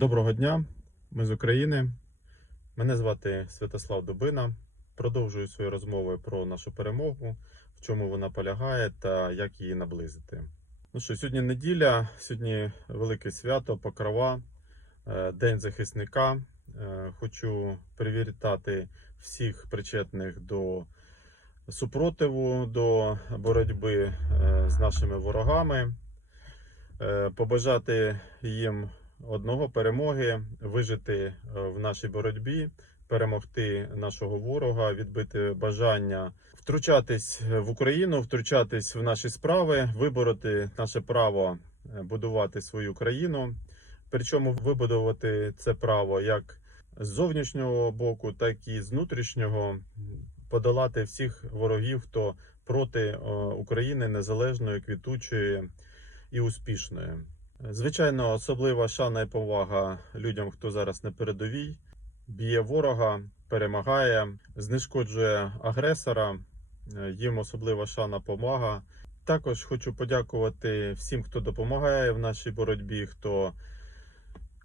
Доброго дня, ми з України. Мене звати Святослав Дубина. Продовжую свої розмови про нашу перемогу, в чому вона полягає та як її наблизити. Ну що, сьогодні неділя, сьогодні велике свято, покрова, е, День захисника. Е, Хочу привітати всіх причетних до супротиву, до боротьби е, з нашими ворогами, побажати їм одного перемоги, вижити е, в нашій боротьбі, перемогти нашого ворога, відбити бажання втручатись в Україну, втручатись в наші справи, вибороти наше право е, будувати свою країну. Причому вибудувати це право як з зовнішнього боку, так і з внутрішнього, подолати всіх ворогів, хто проти е, України незалежної, квітучої і успішної. Звичайно, особлива шана і повага людям, хто зараз на передовій, б'є ворога, перемагає, знешкоджує агресора. Їм особлива шана повага. Також хочу подякувати всім, хто допомагає в нашій боротьбі, хто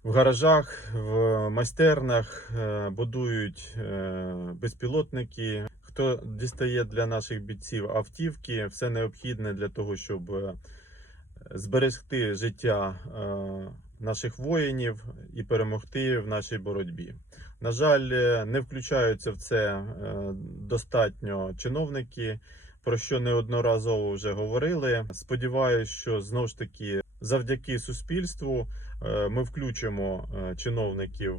в гаражах, в майстернях е, будують е, безпілотники, хто дістає для наших бійців автівки, все необхідне для того, щоб е, зберегти життя е, наших воїнів і перемогти в нашій боротьбі. На жаль, е, не включаються в це е, достатньо чиновники, про що неодноразово вже говорили. Сподіваюсь, що знову ж таки завдяки суспільству ми включимо чиновників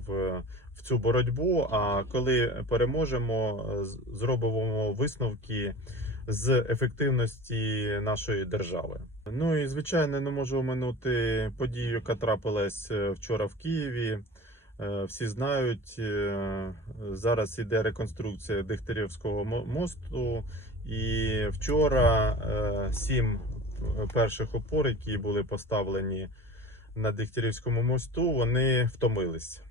в цю боротьбу. А коли переможемо, зробимо висновки з ефективності нашої держави. Ну і звичайно, не можу оминути подію, яка трапилась е, вчора в Києві. Е, Всі знають, е, зараз іде реконструкція Дегтярівського мосту. І вчора сім перших опор, які були поставлені на Дегтярівському мосту, вони втомились.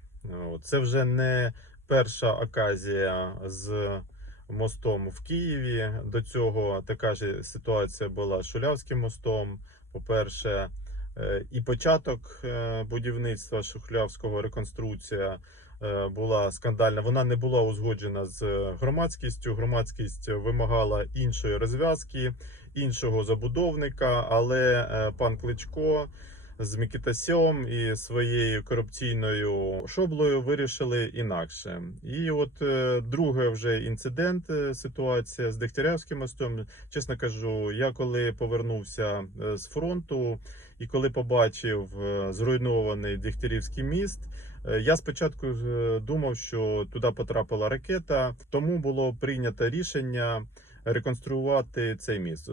Це вже не перша оказія з мостом в Києві. До цього така ж ситуація була з Шулявським мостом. По-перше, е, і початок е, будівництва Шухлявського реконструкція е, була скандальна. Вона не була узгоджена з громадськістю. Громадськість вимагала іншої розв'язки, іншого забудовника. Але пан Кличко з Микитасьом і своєю корупційною шоблою вирішили інакше. І от е, другий вже інцидент, е, ситуація з Дегтярявським мостом. Чесно кажу, я коли повернувся е, з фронту і коли побачив зруйнований Дегтярівський міст. Я спочатку думав, що туди потрапила ракета, тому було прийнято рішення реконструювати цей міст.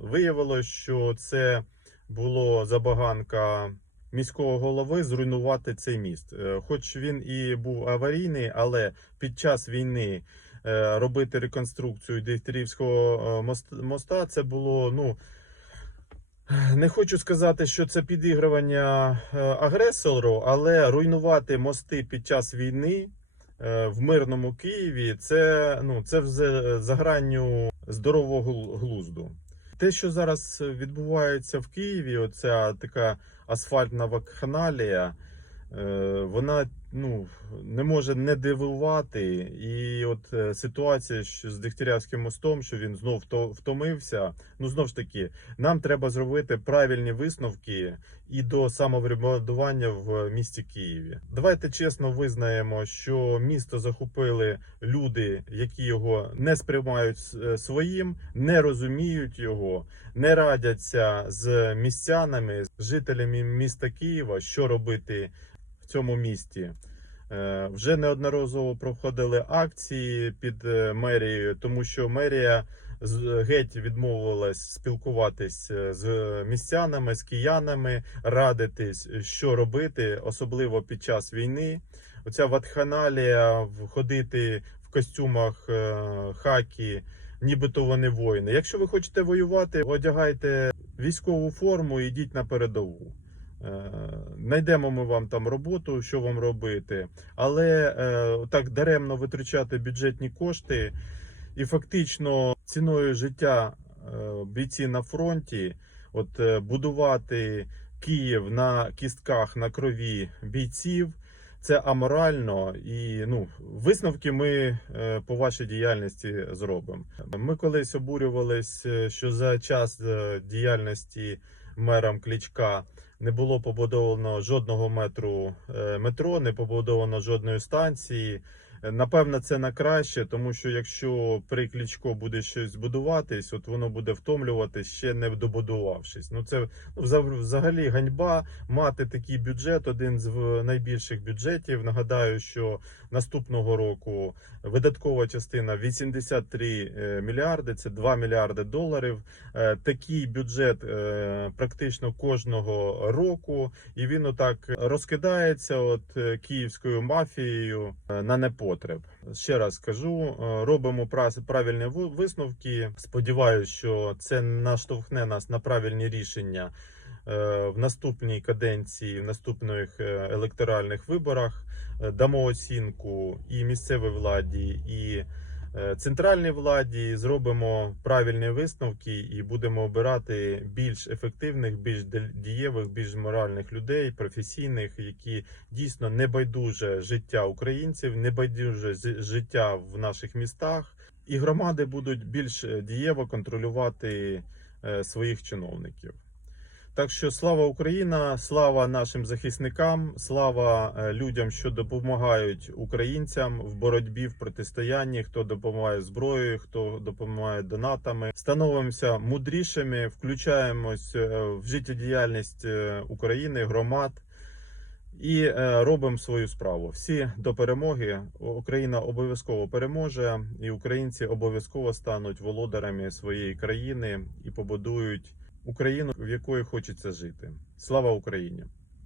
Виявилось, що це було забаганка міського голови зруйнувати цей міст. Е, Хоч він і був аварійний, але під час війни е, робити реконструкцію Дегтярівського е, моста це було ну. Не хочу сказати, що це підігрування агресору, але руйнувати мости під час війни в мирному Києві це, ну, це вже за гранню здорового глузду. Те, що зараз відбувається в Києві, оця така асфальтна вакханалія, е, вона ну, не може не дивувати. І от е, ситуація з Дегтярявським мостом, що він знов вто- втомився. Ну знов ж таки, нам треба зробити правильні висновки і до самоврядування в місті Києві. Давайте чесно визнаємо, що місто захопили люди, які його не сприймають е, своїм, не розуміють його, не радяться з містянами, з жителями міста Києва, що робити цьому місті. Е, Вже неодноразово проходили акції під е, мерією, тому що мерія геть відмовилась спілкуватись е, з містянами, з киянами, радитись, що робити, особливо під час війни. Оця ватханалія ходити в костюмах хакі, нібито вони воїни. Якщо ви хочете воювати, одягайте військову форму і йдіть на передову. Е, Найдемо ми вам там роботу, що вам робити, але е, так даремно витрачати бюджетні кошти і фактично ціною життя е, бійці на фронті, от е, будувати Київ на кістках на крові бійців. Це аморально і ну висновки ми е, по вашій діяльності зробимо. Ми колись обурювались, е, що за час діяльності мером Клічка не було побудовано жодного метру е, метро, не побудовано жодної станції. Напевно, це на краще, тому що якщо при Кличко буде щось будуватись, от воно буде втомлюватись, ще не добудувавшись. Ну це взагалі ганьба мати такий бюджет, один з найбільших бюджетів. Нагадаю, що наступного року видаткова частина 83 е, мільярди, це 2 мільярди доларів. Е, Такий бюджет е, практично кожного року, і він отак розкидається от київською мафією на непотреб. Ще раз кажу, е, робимо правильні висновки. Сподіваюся, що це наштовхне нас на правильні рішення е, в наступній каденції, в наступних е, електоральних виборах. Дамо оцінку і місцевій владі, і центральній владі. Зробимо правильні висновки і будемо обирати більш ефективних, більш дієвих, більш моральних людей, професійних, які дійсно не байдуже життя українців, не байдуже життя в наших містах. І громади будуть більш е, дієво контролювати е, своїх чиновників. Так що слава Україна, слава нашим захисникам, слава е, людям, що допомагають українцям в боротьбі в протистоянні, хто допомагає зброєю, хто допомагає донатами. Становимося мудрішими, включаємось е, в життєдіяльність е, України, громад і робимо свою справу. Всі до перемоги. Україна обов'язково переможе, і українці обов'язково стануть володарями своєї країни і побудують Україну, в якої хочеться жити. Слава Україні!